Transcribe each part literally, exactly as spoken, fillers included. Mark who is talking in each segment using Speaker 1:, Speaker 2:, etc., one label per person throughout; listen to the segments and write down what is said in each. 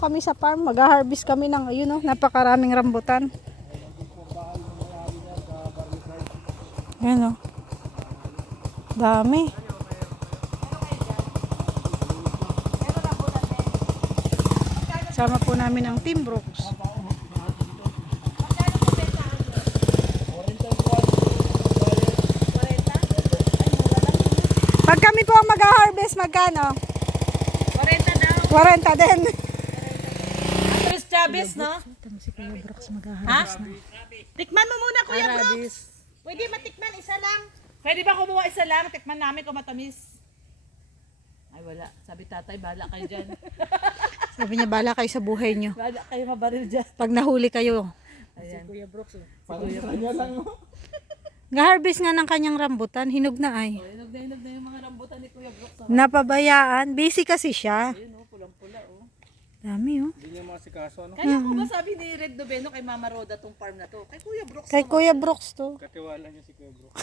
Speaker 1: Kami sa farm, mag-harvest kami ng ayun oh, napakaraming rambutan. Ayan oh. Dami. Sama po namin ang Team Brooks. Pag kami po ang mag-harvest, magkano?
Speaker 2: forty daw.
Speaker 1: forty din.
Speaker 2: Chris Chavez, no?
Speaker 1: Si Kuya Brooks mag-harvest na.
Speaker 2: Tikman mo muna, Kuya
Speaker 1: Harvest.
Speaker 2: Brooks. Pwede matikman, isa lang. Pwede ba kumuha isa lang? Tikman namin kung matamis. Ay, wala. Sabi tatay, bahala kayo dyan.
Speaker 1: Sabi niya, bala kayo sa buhay niyo.
Speaker 2: Bahala kayo mabaril dyan.
Speaker 1: Pag nahuli kayo.
Speaker 2: Ayan. Si Kuya Brooks, oh. Si Kuya Brooks.
Speaker 1: Ga-harvest nga ng kanyang rambutan, hinog na ay.
Speaker 2: Oh, hinog na hinog na yung mga rambutan ni Kuya Brooks. Oh.
Speaker 1: Napabayaan, busy kasi siya.
Speaker 2: Ayun, oh, pulang-pula, oh.
Speaker 1: Dami oh.
Speaker 3: Hindi niya masikaso, ano?
Speaker 2: Kaya ko ba sabi ni Red Noveno kay Mama Roda tong farm na to? Kay Kuya Brooks.
Speaker 1: Kay
Speaker 2: naman.
Speaker 1: Kuya Brooks to.
Speaker 3: Katiwala niya si Kuya Bro.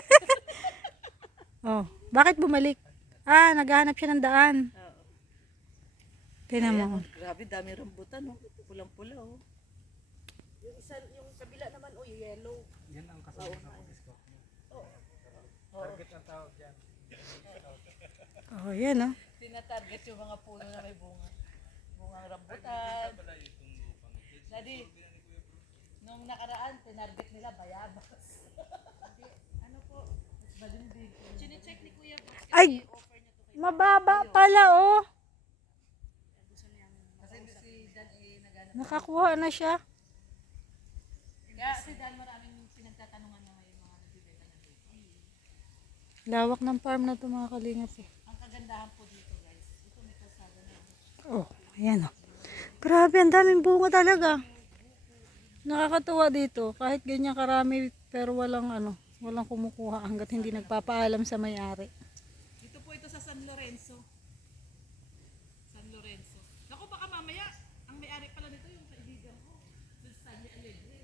Speaker 1: Oh, bakit bumalik? Ah, naghahanap siya ng daan.
Speaker 2: Oo.
Speaker 1: Tingnan mo.
Speaker 2: Ayan, oh, grabe, dami rambutan, oh. Pulang-pula, oh. Yung isa, yung kabila naman, oh, yellow.
Speaker 3: Yan ang kasama ng office ko. Target ang tawag dyan.
Speaker 1: Oh, yan oh.
Speaker 2: Tinatarget yung mga puno na may bunga. Bungang rambutan. Daddy, nung nakaraan, tinarget nila bayabas. Hindi, ano po, mas malindig. Chine-check ni Kuya Brooks kasi
Speaker 1: Ay,
Speaker 2: offer niya to kay
Speaker 1: mababa pala oh.
Speaker 2: kasi si Dan eh naghanap.
Speaker 1: Nakakuha na siya.
Speaker 2: Kaya si Dan maraming pinagtatanungan niya ngayon mga nagbibenta ng baby.
Speaker 1: Lawak ng farm na to mga kalingap eh.
Speaker 2: Ang kagandahan po dito guys, ito may kalsada na.
Speaker 1: Oh, ayan oh. Grabe, ang daming bunga talaga. Nakakatuwa dito. Kahit ganyan karami pero walang ano, walang kumukuha hanggat hindi nagpapaalam sa may-ari.
Speaker 2: Dito po ito sa San Lorenzo. San Lorenzo. Naku, baka mamaya, ang may-ari pala nito yung kaibigan ko. Doon sa San Alegre.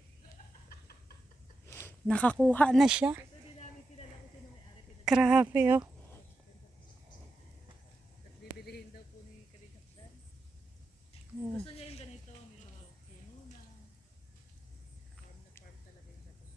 Speaker 1: Nakakuha na siya. Grabe oh.
Speaker 2: At bibilihin daw po ni Kalingap Dan. Gusto niya yung ganito, may mga puno na. Farm na farm talaga yung ganito.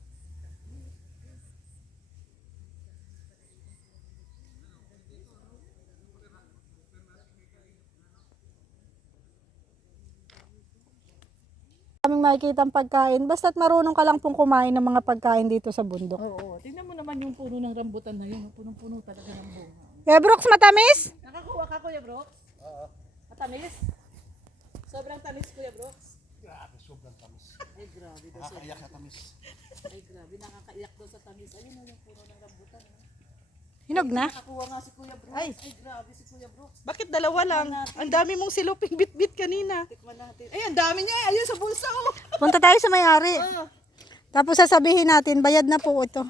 Speaker 1: Kaming makikita ang pagkain. Basta't marunong ka lang pong kumain ng mga pagkain dito sa bundok.
Speaker 2: Oo, tingnan mo naman yung puno ng rambutan na yun. Punong-puno talaga ng bunga.
Speaker 1: Kuya Brooks, matamis?
Speaker 2: Nakakuha ka, Kuya Brooks? Oo. Matamis? Sobrang tamis, Kuya Brooks?
Speaker 3: Grabe, sobrang tamis.
Speaker 2: Ay, grabe daw.
Speaker 3: Nakakaiyak na tamis.
Speaker 2: Ay, grabe. Nakakaiyak daw sa tamis. Ayun na yung puno ng rambutan. Oh.
Speaker 1: Hinog na?
Speaker 2: Nakakuha nga si Kuya Brooks. Ay, Ay grabe si Kuya Brooks.
Speaker 4: Bakit dalawa lang? Ang dami mong siluping bit-bit kanina.
Speaker 2: Tikman natin.
Speaker 4: Ay, ang dami niya. Ayun sa bulsa, oh.
Speaker 1: Punta tayo sa may-ari. Tapos sasabihin natin, bayad na po ito.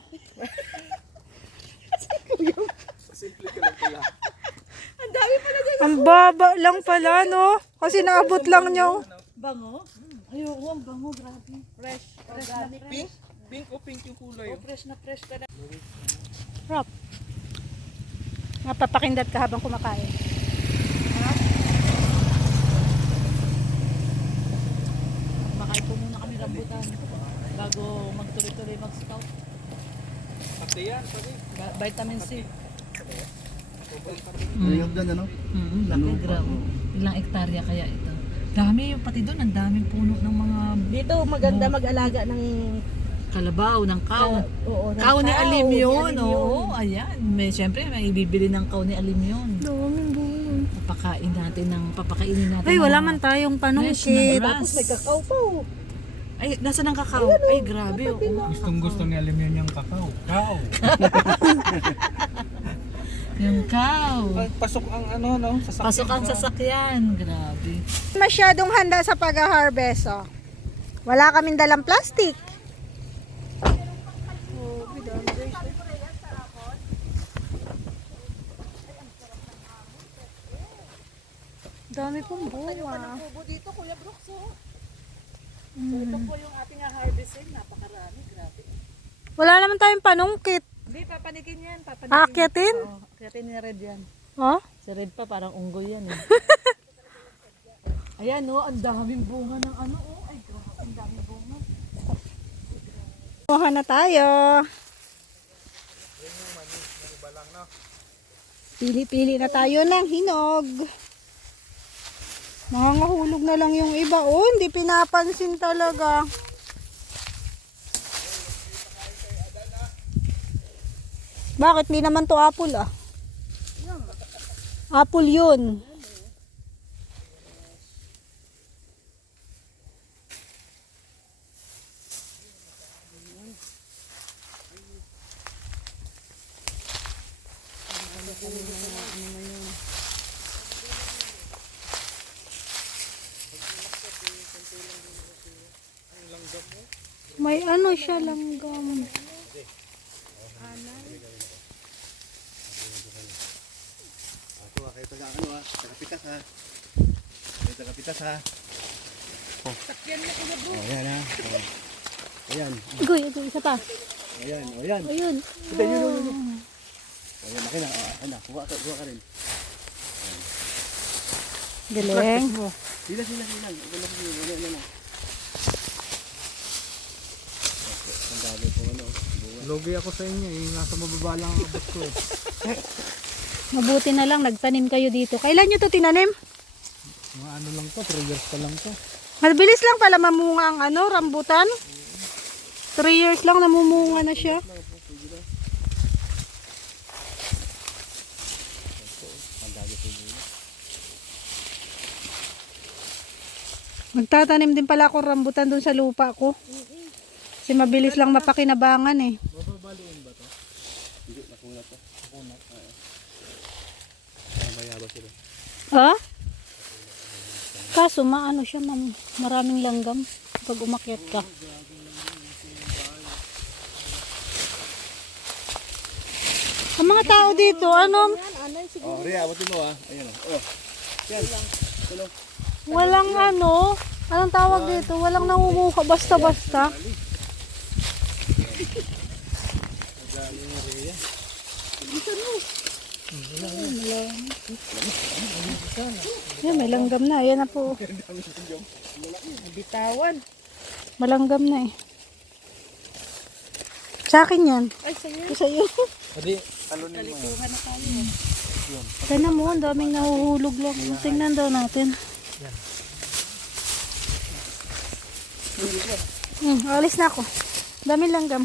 Speaker 3: Simple ka lang pala.
Speaker 4: Ang dami pala din.
Speaker 1: Ang baba lang pala, no? Kasi naabot lang nyo.
Speaker 2: Bango? Ayoko, ang bango. Grabe. Fresh. Fresh na fresh.
Speaker 3: Pink? Pink o pink yung kulay?
Speaker 2: Oh, fresh na fresh ka na.
Speaker 1: Rob. Mapapakindat ka habang kumakain.
Speaker 2: Makain po muna kami rambutan bago magtuloy-tuloy mag-scout.
Speaker 3: Pati yan, pati.
Speaker 2: Ba- Vitamin C.
Speaker 3: Ayog dyan, ano?
Speaker 2: Mm, laki, grabe. Ilang ektarya kaya ito? Dami yung pati doon, ang daming puno ng mga
Speaker 4: Dito maganda mag-alaga ng
Speaker 2: kalabaw, ng kaw.
Speaker 4: oo, ng
Speaker 2: Kaw ni
Speaker 4: tao,
Speaker 2: Alim
Speaker 4: ni
Speaker 2: yun,
Speaker 4: Alim
Speaker 2: oo, ayan. May, siyempre, may ibibili ng kaw ni Alim yun.
Speaker 1: Daming bunga.
Speaker 2: Papakain natin ng, papakainin natin.
Speaker 1: Ay,
Speaker 2: ng
Speaker 1: wala
Speaker 2: mga
Speaker 1: man tayong
Speaker 2: fresh
Speaker 1: panungkit.
Speaker 2: na
Speaker 4: Tapos may
Speaker 2: grass.
Speaker 4: kakao pa, oh.
Speaker 2: Ay, nasa ng kakao? Ay, grabe. Oo,
Speaker 3: Gustong gusto ni Alim yun yung kakao. Kao.
Speaker 2: yung cow.
Speaker 3: Pasok ang ano, no? Sasakyan.
Speaker 2: Pasok ang sasakyan. Grabe.
Speaker 1: Masyadong handa sa pag-harvest, oh. Wala kaming dalang plastic. Dami pong bunga.
Speaker 2: Kubo dito, Kuya Brooks, oh. So, ito po yung ating harvesting. Napakarami. Grabe.
Speaker 1: Wala naman tayong panungkit.
Speaker 2: Hindi, papanikin yan. Papanikin.
Speaker 1: Aakyatin?
Speaker 2: Oo, akyatin ni Red yan.
Speaker 1: Oh?
Speaker 2: Si Red pa, parang unggoy yan eh. Ayan oh, ang daming bunga ng ano oh. Ay, grabe, ang daming bunga.
Speaker 1: Kuha na tayo. Pili-pili na tayo ng hinog. Nangangahulog na lang yung iba. Oh, hindi pinapansin talaga. Bakit? Di naman to apple ah. Apple yun. May ano siya langgam.
Speaker 5: Ako ah, kayo taga ano ah, taga pitas ha. Kayo taga pitas ha. Oh. Oh, ayan ha. Oh. Ayan,
Speaker 1: Ugoy, ugoy, isa pa.
Speaker 5: ayan, oh, ayan.
Speaker 1: Ayun.
Speaker 5: Ito, yun, yun, yun. Oh, ayan, akin na. Oh, ayan na, kuha ka, kuha ka rin.
Speaker 1: Galing.
Speaker 5: Sila, sila, sila. Ito na sila, ayan, ayan na. Ang dami po ano, bunga.
Speaker 3: Lugi ako sa inyo eh. Nasa mababa lang ang abot ko eh.
Speaker 1: Mabuti na lang nagtanim kayo dito. Kailan nyo to tinanim?
Speaker 3: Mga ano lang to, three years pa lang to.
Speaker 1: Mabilis lang pala mamunga ang ano, rambutan. Three years lang namumunga na siya.
Speaker 5: Ang dami po bunga.
Speaker 1: Magtatanim din pala akong rambutan dun sa lupa ko. Kasi mabilis lang mapakinabangan eh.
Speaker 3: Bababaliin ba to?
Speaker 5: Hindi, nakunat to. Nakunat. Ang mayaba sila.
Speaker 1: Ha? Kaso maano siya, mam, maraming langgam pag umakyat ka. Ang mga tao dito, ano,
Speaker 5: Oh, Ria, abutin mo ah. Ayan oh. Oh. Yan. Tulo.
Speaker 1: walang ano, anong tawag dito, walang nangunguha basta-basta. Yan, may langgam na. Yan na po.
Speaker 4: Bitawan.
Speaker 1: Malanggam na eh. Sa akin yan.
Speaker 4: Ay, sa'yo.
Speaker 1: Ito sa'yo.
Speaker 3: Adi,
Speaker 4: Talikuhan na tayo.
Speaker 1: Tignan mo, ang daming nahuhulog lang. Tingnan daw natin. Hmm, alis na ako. Daming langgam.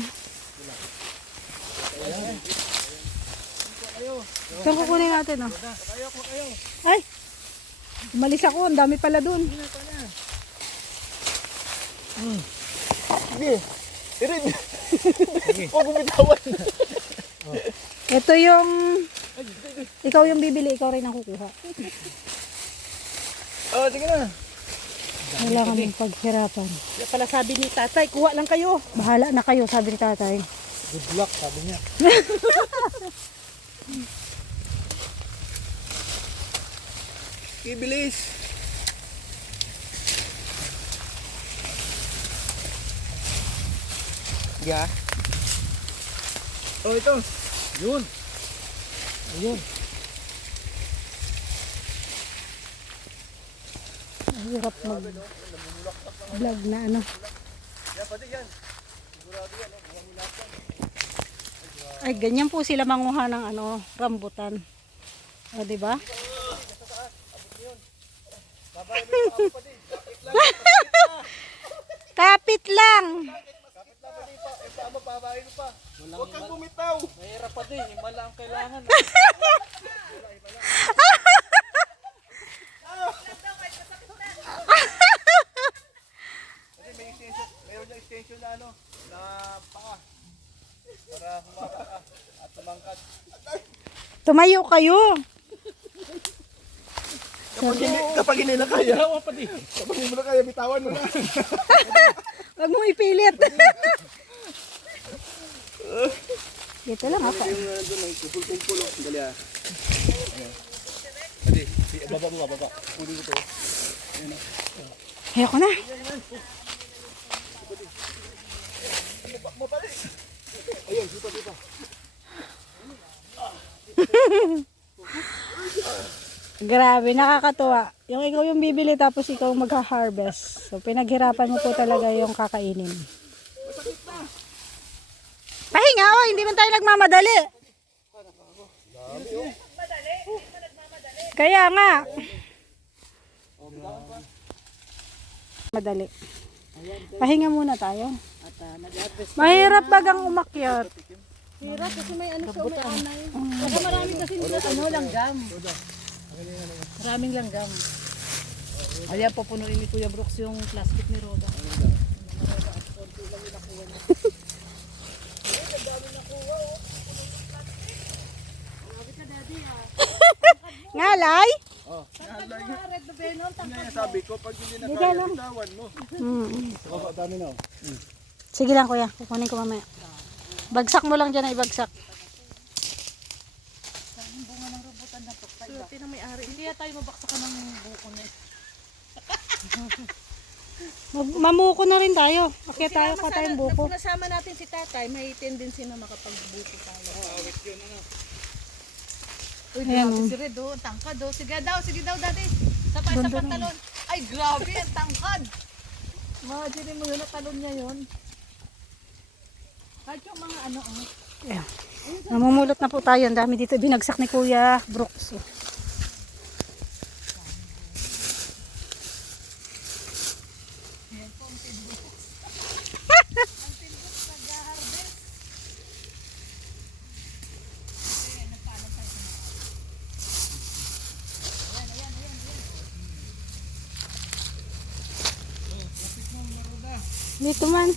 Speaker 1: Saan kukunin natin oh? Ay! Umalis ako, ang dami pala dun.
Speaker 5: Sige. Irin. Huwag bumitawan.
Speaker 1: Ito yung... Ikaw yung bibili, ikaw rin ang kukuha.
Speaker 5: Oh, sige na.
Speaker 1: Kailangan mong paghirapan.
Speaker 4: Kaya pala sabi ni tatay, kuha lang kayo.
Speaker 1: Bahala na kayo, sabi ni tatay.
Speaker 3: good luck, sabi niya.
Speaker 5: Ibilis. Yeah. Oh, ito.
Speaker 3: Yun. Ayun.
Speaker 1: Ang hirap mag-vlog na ano.
Speaker 5: Yan, pati yan.
Speaker 1: Ay, ganyan po sila manguha ng ano, rambutan. O, di ba? Kapit lang.
Speaker 5: Huwag kang bumitaw.
Speaker 3: Mahirap pa din, himala ang kailangan.
Speaker 5: Kasi may extension, mayroon yung extension na ano, na paa. Para humaba ka at tumangkad.
Speaker 1: Tumayo kayo.
Speaker 5: Kapag hindi, kapag hindi na kaya, kapag hindi mo na kaya, bitawan mo na.
Speaker 1: Huwag mong ipilit. Dito lang ako.
Speaker 5: Yung uh, doon, ang kumpul-kumpul. Dali ah. Ayan. Pati, si, baba mo nga, baba. Puli ko to.
Speaker 1: Ayoko na.
Speaker 5: Mabalik. Ayun, sipa, sipa.
Speaker 1: Grabe, nakakatuwa. Yung ikaw yung bibili tapos ikaw magha-harvest. So, pinaghirapan mo po talaga yung kakainin. Pahinga, oh, hindi man tayo nagmamadali. Kaya nga. Madali. Pahinga muna tayo. Mahirap bagang umakyat.
Speaker 4: Hirap kasi may ano sa may anay. Saka marami kasi ano, langgam. Maraming langgam. Ayan, pupunuin ni Kuya Brooks yung plastic ni Roda.
Speaker 1: Ngalay?
Speaker 4: Red na venom, tangkad.
Speaker 5: Sabi ko, pag hindi na
Speaker 1: Hindi
Speaker 5: kaya,
Speaker 1: lang.
Speaker 5: bitawan mo.
Speaker 1: Mm.
Speaker 5: Baba, dami na. oh.
Speaker 1: Sige lang kuya, kukunin ko mamaya. Bagsak mo lang dyan na ibagsak.
Speaker 4: Swerte ng may-ari. Hindi na tayo mabaksakan ng buko na eh.
Speaker 1: Mag- Mamuko na rin tayo. Akyat tayo ka tayong buko.
Speaker 4: Kung nasama natin si tatay, may tendency na makapagbuko tayo. Uy,
Speaker 1: Ayan,
Speaker 4: grabe
Speaker 1: oh.
Speaker 4: si Red, oh. Ang tangkad, oh. Sige daw, sige daw, dati. Sapay sa pantalon. Ay, grabe, ang tangkad. Imagine mo yun, natalon niya yun. Kahit yung mga ano, oh.
Speaker 1: Ayan. Namumulot na po tayo. Ang dami dito binagsak ni Kuya Brooks. Oh. Dito man.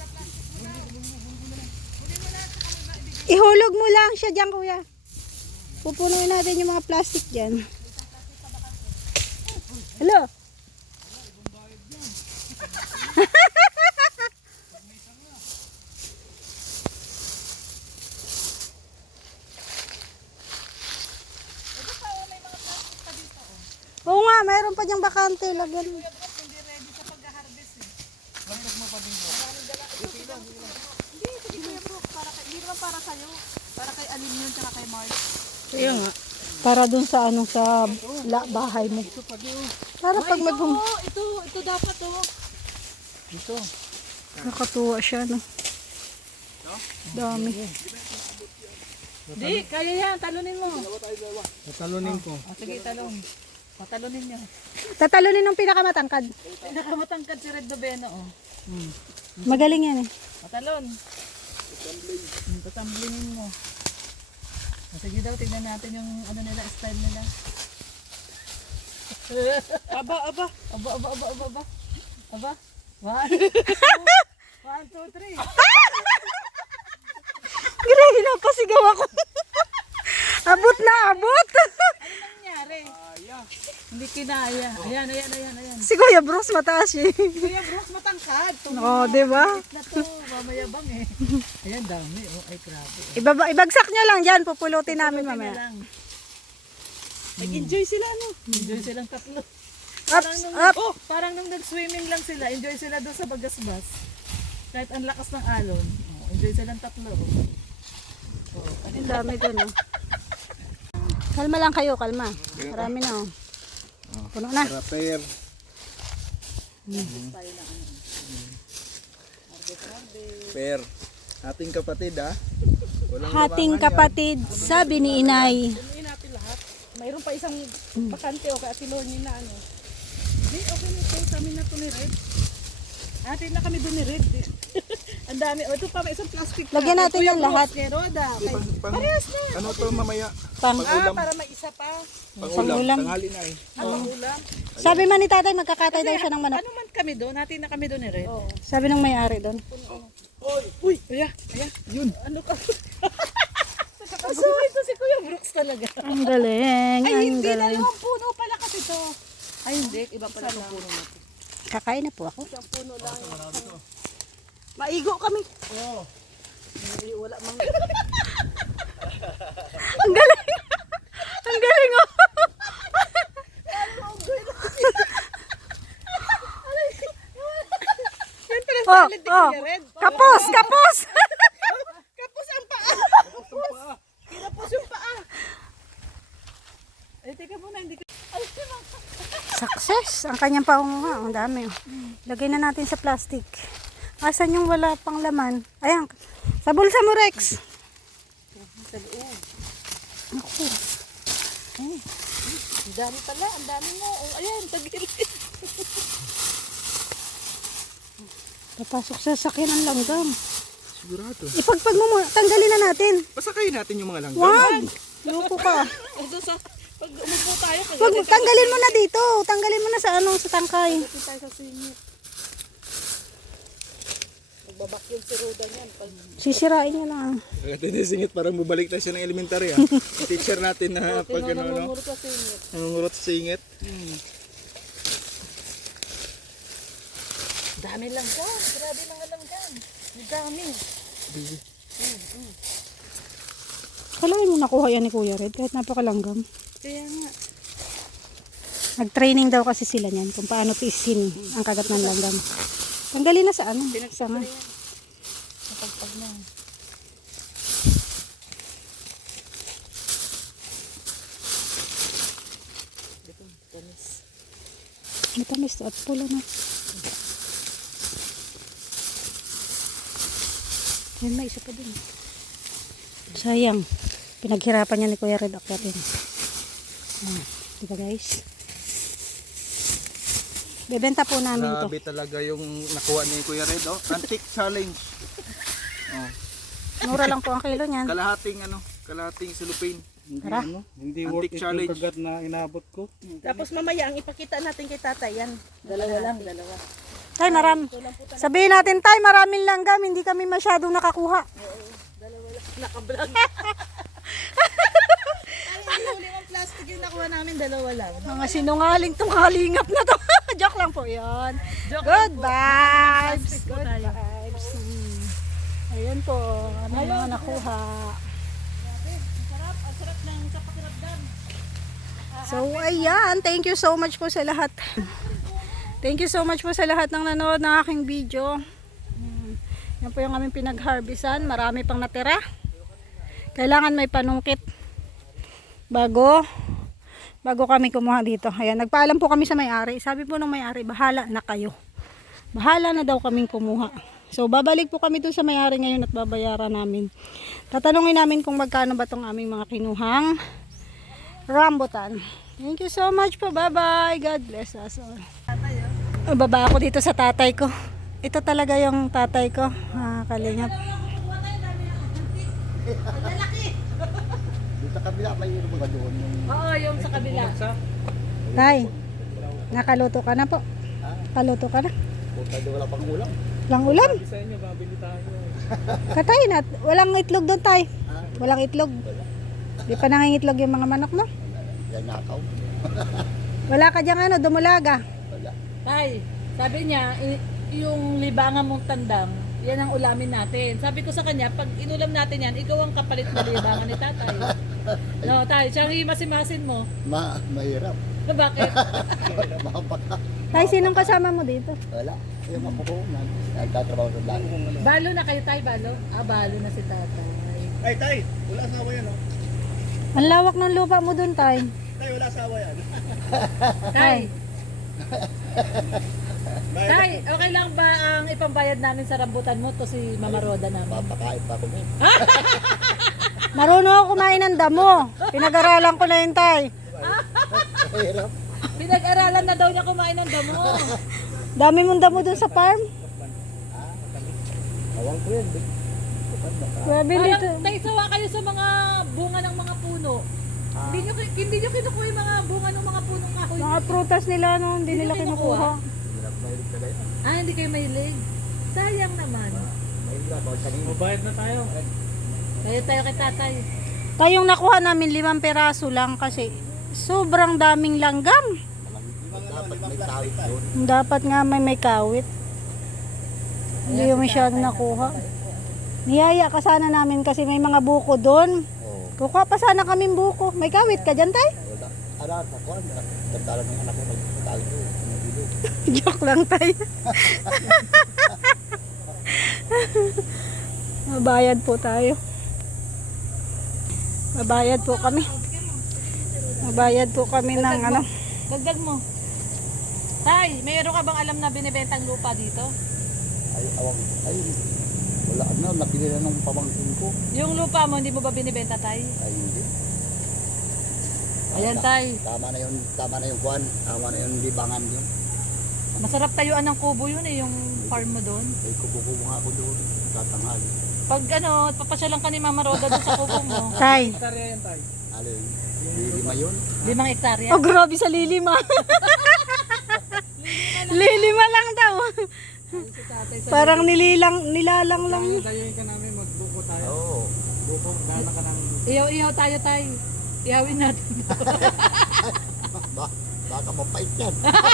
Speaker 1: Ihulog mo lang siya dyan, kuya. Pupunuin natin yung mga plastic dyan. Hello? Oo nga, mayroon pa diyang bakante. Lagyan mo.
Speaker 4: Hindi naman para sa'yo. Para kay Alin yun, tsaka kay Mark.
Speaker 1: Kaya nga. Para dun sa anong sa la, bahay mo. Para pag may bum...
Speaker 4: Oh, ito, ito dapat, oh.
Speaker 5: Ito.
Speaker 1: Nakatuwa siya, no? Dami.
Speaker 4: Di, kaya yan, talunin mo.
Speaker 5: Tatalunin ko.
Speaker 4: O, sige, talon. Patalunin niyo.
Speaker 1: Tatalunin ng pinakamatangkad.
Speaker 4: Pinakamatangkad si Red Novena, oh.
Speaker 1: Magaling yan eh.
Speaker 4: Patalon. Hmm, Tatamblinin mo. O, sige daw, tignan natin yung ano nila, style nila. aba, aba. Aba, aba, aba, aba, aba. Aba. One. One, two, three.
Speaker 1: Grabe na, pasigaw ako. Abot na, abot.
Speaker 4: Ano nangyari? Hindi kinaya. Ayan, ayan, ayan, ayan.
Speaker 1: Si Kuya Brooks mataas eh.
Speaker 4: Kuya Brooks, matangkad.
Speaker 1: Oo, di ba?
Speaker 4: Na to, mamayabang eh. Ayan, dami. Oh, ay, grabe.
Speaker 1: Ibaba, ibagsak nyo lang dyan, pupulutin namin
Speaker 4: Pulutin na
Speaker 1: mamaya.
Speaker 4: lang. Nag-enjoy sila, no? Enjoy silang tatlo.
Speaker 1: Ups,
Speaker 4: Parang nung,
Speaker 1: up.
Speaker 4: oh, parang nung nag-swimming lang sila, enjoy sila doon sa bagasbas. Kahit ang lakas ng alon. Oh, enjoy silang tatlo. Oh,
Speaker 1: Ang dami dun oh. Kalma lang kayo, kalma. Marami na oh. Puno na.
Speaker 5: Rapper. Per. Ating kapatid ah. Walang
Speaker 1: Hating
Speaker 5: lamangan
Speaker 1: kapatid, sabi ni inay.
Speaker 4: Punuin natin lahat. Mayroon pa isang bakante o kaya silonyo na ano. Hindi, okay na ito. Sa amin na ito ni Red. Atin na kami doon ni Red. Ang dami. O, ito pa may isang plastic pa.
Speaker 1: Lagyan natin
Speaker 4: Kuya
Speaker 1: yan lahat.
Speaker 4: Brooks, kay Roda. Kay,
Speaker 5: yan. Pang,
Speaker 4: parehas na.
Speaker 5: ano to mamaya?
Speaker 1: Pang,
Speaker 4: Ah, para may isa pa.
Speaker 5: Pangulam.
Speaker 1: ulam.
Speaker 5: Tanghali na eh.
Speaker 4: Ang ulam.
Speaker 1: sabi man ni tatay, magkakatay daw siya ng manok.
Speaker 4: Ano man kami doon? Natin na kami doon ni Red.
Speaker 1: Sabi ng may-ari doon.
Speaker 4: Uy, aya, aya. Yun. Ano ka? Sorry to si Kuya Brooks talaga.
Speaker 1: Ang galing,
Speaker 4: Ay,
Speaker 1: ang
Speaker 4: hindi.
Speaker 1: galing.
Speaker 4: Dalawang puno pala kasi to. Ay, hindi. Iba pala itong puno na to.
Speaker 1: Kakain na po ako.
Speaker 4: Isang puno lang.
Speaker 1: Maigo kami.
Speaker 4: Oo. Hindi, wala mang...
Speaker 1: Ang galing. Ang galing oh.
Speaker 4: Yan pala
Speaker 1: Oh,
Speaker 4: salad ni
Speaker 1: oh.
Speaker 4: Kuya Red.
Speaker 1: Kapos, kapos.
Speaker 4: Kapos ang paa. Kinapos yung paa. Ay, teka muna. Hindi ko... Ay,
Speaker 1: Yes, ang kanyang paunguha. Ang dami. Oh. Lagay na natin sa plastic. Asan yung wala pang laman? Ayan. Sa bulsa mo, Rex.
Speaker 2: Sa loob.
Speaker 1: Ako.
Speaker 2: Ang dami pala, ang dami mo. Oh, ayan, tagilid.
Speaker 1: Papasok sa sakyan ng langgam.
Speaker 5: Sigurado.
Speaker 1: Ipagpag mo muna. Tanggalin na natin.
Speaker 5: Pasakayin natin yung mga langgam.
Speaker 1: Wag! Loko ka.
Speaker 2: O doon sa, pag umupo tayo, pag
Speaker 1: Wag, tanggalin mo na dito. Tanggalin mo na sa ano, sa tangkay.
Speaker 2: Pagdating tayo sa singit. Magbabakyong si Roda niyan. Pag
Speaker 1: Sisirain niya lang.
Speaker 5: Natin yung singit, parang bubalik tayo siya ng elementary ah. Teacher natin na pag ano, ano,
Speaker 2: namumuro sa singit.
Speaker 5: nangungurot sa singit.
Speaker 2: Dami lang dyan. Grabe mga langgam. Ang dami.
Speaker 1: Kalahin mo nakuha yan ni Kuya Red kahit napakalanggam.
Speaker 2: Kaya nga.
Speaker 1: Nag-training daw kasi sila niyan kung paano tiisin ang kagat ng langgam. Tanggalin na sa ano. Sa nga.
Speaker 2: Kapagpag na. Ito, tamis.
Speaker 1: Matamis to at pula na. Yan, may isa pa din. Sayang. Pinaghirapan niya ni Kuya Red akyatin. Ah, diba guys? Bebenta po namin to.
Speaker 5: Grabe talaga yung nakuha ni Kuya Red. Oh. Antique challenge. Oh.
Speaker 1: Mura lang po ang kilo niyan.
Speaker 5: Kalahating ano, kalahating silupin.
Speaker 3: Hindi,
Speaker 1: Tara.
Speaker 3: ano, hindi
Speaker 5: Antique
Speaker 3: worth it
Speaker 5: challenge.
Speaker 3: yung kagat na inabot ko.
Speaker 4: Tapos mamaya ang ipakita natin kay tatay yan.
Speaker 2: Dalawa lang, dalawa.
Speaker 1: Tay, marami. Sabihin natin, tay, maraming langgam. Hindi kami masyadong nakakuha.
Speaker 2: Nakablog. Ay, yung limang plastic yung nakuha namin, dalawa lang.
Speaker 1: Mga sinungaling tong kalingap na to. Joke lang po yan.
Speaker 2: Joke
Speaker 1: Good
Speaker 2: lang po.
Speaker 1: vibes.
Speaker 2: Plastic po
Speaker 1: Good
Speaker 2: tayo.
Speaker 1: vibes. Hmm. Ayan po. Ano mga nakuha.
Speaker 2: Sarap, ang sarap ng kapakiramdam.
Speaker 1: So, ayan. Thank you so much po sa lahat. Thank you so much po sa lahat ng nanood ng aking video. Hmm. Yan po yung aming pinag-harvestan. Marami pang natira. Kailangan may panungkit bago bago kami kumuha dito. Ayan, nagpaalam po kami sa may-ari. Sabi po ng may-ari, bahala na kayo. Bahala na daw kaming kumuha. So, babalik po kami dun sa may-ari ngayon at babayaran namin. Tatanungin namin kung magkano ba tong aming mga kinuhang rambutan. Thank you so much po. Bye-bye. God bless us all. Oh, baba ako dito sa tatay ko. Ito talaga yung tatay ko. Ah, kalingap.
Speaker 5: Doon sa kabila, may ano ba doon? Yung...
Speaker 2: Oo, yung sa kabila.
Speaker 1: Tay, nakaluto ka na po. Kaluto ka na.
Speaker 5: Puta, doon wala pang ulam.
Speaker 1: Walang ulam.
Speaker 3: Sa inyo, babili tayo.
Speaker 1: Katay na. Walang itlog doon, tay. Walang itlog. Di pa nangingitlog yung mga manok mo.
Speaker 5: Yan nakaw.
Speaker 1: Wala ka dyan ano, dumulaga.
Speaker 5: Wala.
Speaker 2: Tay, sabi niya, i- yung libangan mong tandang, yan ang ulamin natin. Sabi ko sa kanya, pag inulam natin yan, ikaw ang kapalit na libangan ni tatay. No, tay, siya ang himasin-masin mo.
Speaker 5: Ma, mahirap.
Speaker 2: So, bakit?
Speaker 5: Makapaka.
Speaker 1: Tay, sinong kasama mo dito?
Speaker 5: Wala. Yung mapukunan. Nagtatrabaho sa lahat.
Speaker 2: Balo na kayo, tay, balo? Ah, balo na si tatay.
Speaker 5: Ay, tay! Wala asawa yan, oh.
Speaker 1: Ang lawak ng lupa mo doon, tay.
Speaker 5: Tay, wala asawa yan.
Speaker 2: Tay! Tay, okay lang ba ang ipambayad namin sa rambutan mo to si Mama Roda namin?
Speaker 5: Papakain pa ako mo.
Speaker 1: Marunong ako kumain ng damo. Pinag-aralan ko na yun, tay.
Speaker 5: Mahirap.
Speaker 2: Pinag-aralan na daw niya kumain ng damo.
Speaker 1: Dami mong damo doon sa farm.
Speaker 5: Awang ko yan.
Speaker 1: Grabe dito.
Speaker 2: Parang tay, sawa kayo sa mga bunga ng mga puno. Hindi nyo, hindi nyo kinukuha yung mga bunga ng mga punong kahoy.
Speaker 1: Mga prutas nila, no, hindi
Speaker 2: Hindi
Speaker 1: nila
Speaker 2: nila
Speaker 1: kinukuha.
Speaker 2: Ah, hindi kayo mahilig. Sayang naman.
Speaker 3: Mabayad na tayo.
Speaker 2: Kaya tayo kay tatay.
Speaker 1: Tayong nakuha namin limang peraso lang kasi sobrang daming langgam.
Speaker 5: Dapat may tawid doon.
Speaker 1: Dapat nga may may kawit. Hindi yung masyado nakuha. Niyaya ka sana namin kasi may mga buko doon.
Speaker 5: Oo.
Speaker 1: Kukuha pa sana kaming buko. May kawit ka dyan, tay?
Speaker 5: Wala. Arat, ako. Tagdalan ng anak ko. Nagtawid doon. Nagilo.
Speaker 1: Joke lang, tay. Mabayad po tayo. Mabayad po kami. Mabayad po kami ng ano.
Speaker 2: Dagdag mo. Tay, mayroon ka bang alam na binibentang lupa dito?
Speaker 6: Ay, awang, ay, wala na, nabili na nung pamangkin ko.
Speaker 2: Yung lupa mo, hindi mo ba binibenta, Tay?
Speaker 6: Ay, hindi.
Speaker 2: Ayan, Tay.
Speaker 6: Tama na yun, tama na yung kwan, tama na yung libangan yun.
Speaker 2: Masarap tayuan ng kubo yun eh, yung farm mo doon.
Speaker 6: Ay, kubo-kubo nga ako doon, tatanghali.
Speaker 2: Pag ano, papasyalan ka ni Mama Roda doon sa kubo mo.
Speaker 1: Tay.
Speaker 3: Hektarya yan tayo.
Speaker 6: Alin, lima yun.
Speaker 2: Limang hektarya.
Speaker 1: Oh, grabe sa lilima. Lilima lang daw. Parang nililang, nilalang lang.
Speaker 3: Kaya dayuin ka namin, magbuko tayo.
Speaker 6: Oo.
Speaker 3: Buko, gana ka ng...
Speaker 2: Ihaw-ihaw tayo, Tay. Ihawin natin.
Speaker 6: Ba, baka mapait yan.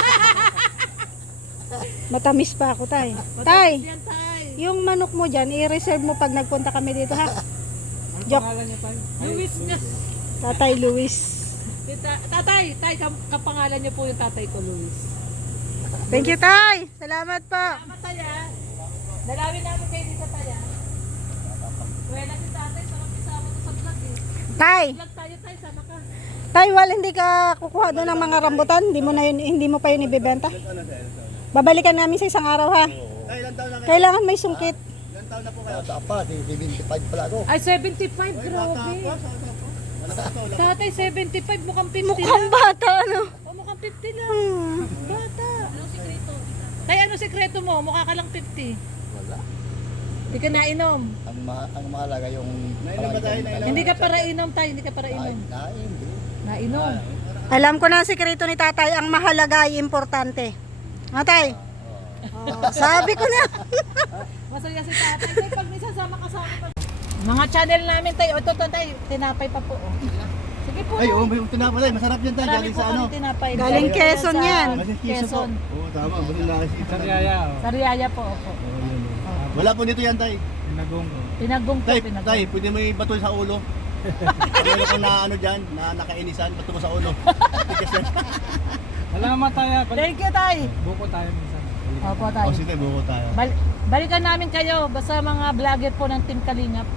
Speaker 1: Matamis pa ako, tay. Tay,
Speaker 2: Yan, Tay.
Speaker 1: yung manok mo dyan, i-reserve mo pag nagpunta kami dito, ha?
Speaker 3: Ano
Speaker 1: Joke.
Speaker 3: pangalan niya tayo?
Speaker 2: Luis nga.
Speaker 1: Tatay Luis.
Speaker 2: Tita- Tatay, Tay, kam- kapangalan niyo po yung tatay ko, Luis.
Speaker 1: Thank you, tay. Salamat po.
Speaker 2: Salamat, Tay, ah. Dalawin namin kayo dito, Tay, ah. Wala si tatay, sarap isama to sa vlog, eh.
Speaker 1: Tay,
Speaker 2: Vlog tayo, Tay, sama ka.
Speaker 1: tay, wal, hindi ka kukuha doon ng mga rambutan. Hindi mo na yun, hindi mo pa yun ibebenta. Babalikan namin sa isang araw, ha?
Speaker 5: Ay, ilang taon na kayo?
Speaker 1: Kailangan may sungkit.
Speaker 5: Ilang taon na po kayo?
Speaker 6: Bata pa, si seventy-five pala ako.
Speaker 2: Ay, seventy-five,
Speaker 5: Bata
Speaker 2: grabe.
Speaker 5: pa, bata pa. Ano ba ito?
Speaker 2: Tatay, seventy-five, mukhang fifty
Speaker 1: Mukhang
Speaker 2: lang.
Speaker 1: bata, ano?
Speaker 2: Oh, mukhang fifty lang.
Speaker 1: Hmm.
Speaker 2: Bata. Anong sikreto? Tay, ano sikreto mo? Mukha ka lang fifty.
Speaker 6: Wala.
Speaker 2: Hindi ka nainom.
Speaker 6: Ang, ma ang mahalaga yung...
Speaker 5: Nailan ba tayo? Nailan?
Speaker 2: Hindi ka para inom, Tay. Hindi ka para
Speaker 6: Ay,
Speaker 2: inom.
Speaker 6: na, hindi.
Speaker 2: Nainom.
Speaker 1: Alam ko na ang sikreto ni tatay, ang mahalaga ay importante. Ah, tay? Oh, sabi ko na.
Speaker 2: Masaya si tatay. Tay, pag minsan sama kasama pa. Mga channel namin, Tay. O, ito, ito, Tay. Tinapay pa po. Oh. Sige po.
Speaker 5: Ay,
Speaker 2: Tay.
Speaker 5: oh, may tinapay tayo. Masarap yan tayo.
Speaker 2: Marami
Speaker 5: Galing
Speaker 2: po
Speaker 5: sa ano?
Speaker 2: kami tinapay.
Speaker 1: Galing Quezon
Speaker 2: sa
Speaker 1: yan.
Speaker 5: Galing Quezon po.
Speaker 2: Quezon.
Speaker 5: Oo, tama. Buti na kasi.
Speaker 3: Sariaya, oh.
Speaker 2: Sariaya po. Opo.
Speaker 5: Wala po dito yan, tay.
Speaker 3: Pinagong ko.
Speaker 2: Pinagong po.
Speaker 5: Tay,
Speaker 2: Pinagong.
Speaker 5: tay, pwede mo ibato sa ulo. Meron kang na ano dyan, na nakainisan, bato mo sa ulo. Tikas yan.
Speaker 3: Salamat tayo. Bal-
Speaker 2: Thank you, Tay.
Speaker 3: buko tayo minsan.
Speaker 2: Opo, Tay.
Speaker 5: O sige, buko tayo.
Speaker 2: Bal- balikan namin kayo. Basta mga vlogger po ng Team Kalingap.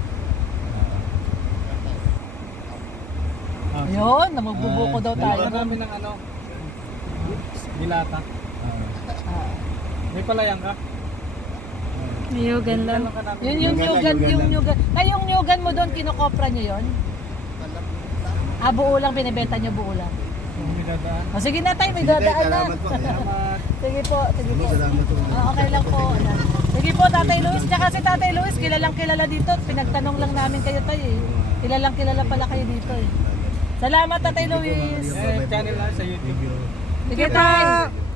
Speaker 3: Ah,
Speaker 2: Ayun, na magbubuko daw tayo.
Speaker 3: Dalawa namin ng ano, dilata.
Speaker 2: Ah.
Speaker 3: May palayang ka?
Speaker 1: Ayugan lang.
Speaker 3: Dalawa ka namin.
Speaker 2: Yun yung
Speaker 5: Nyugan lang,
Speaker 2: nyugan,
Speaker 5: nyugan
Speaker 2: yung
Speaker 5: lang.
Speaker 2: nyugan. Ay, yung nyugan mo doon, kinokopra nyo yun? Ah, buo lang, binibenta nyo buo lang.
Speaker 3: May dadaan.
Speaker 2: O, sige na tayo, may
Speaker 5: Sige, tay,
Speaker 2: dadaan na.
Speaker 5: salamat po.
Speaker 3: Salamat.
Speaker 2: Sige po, sige po.
Speaker 5: Salamat po.
Speaker 2: Ah, okay lang po. Ayan. Sige po, Tatay Luis. Tsaka si Tatay Luis, kilalang kilala dito. Pinagtanong lang namin kayo tayo eh. Kilalang kilala pala kayo dito eh. Salamat, Tatay Luis.
Speaker 3: Eh, channel lang sa YouTube.
Speaker 2: Sige
Speaker 1: Kita.
Speaker 2: tayo.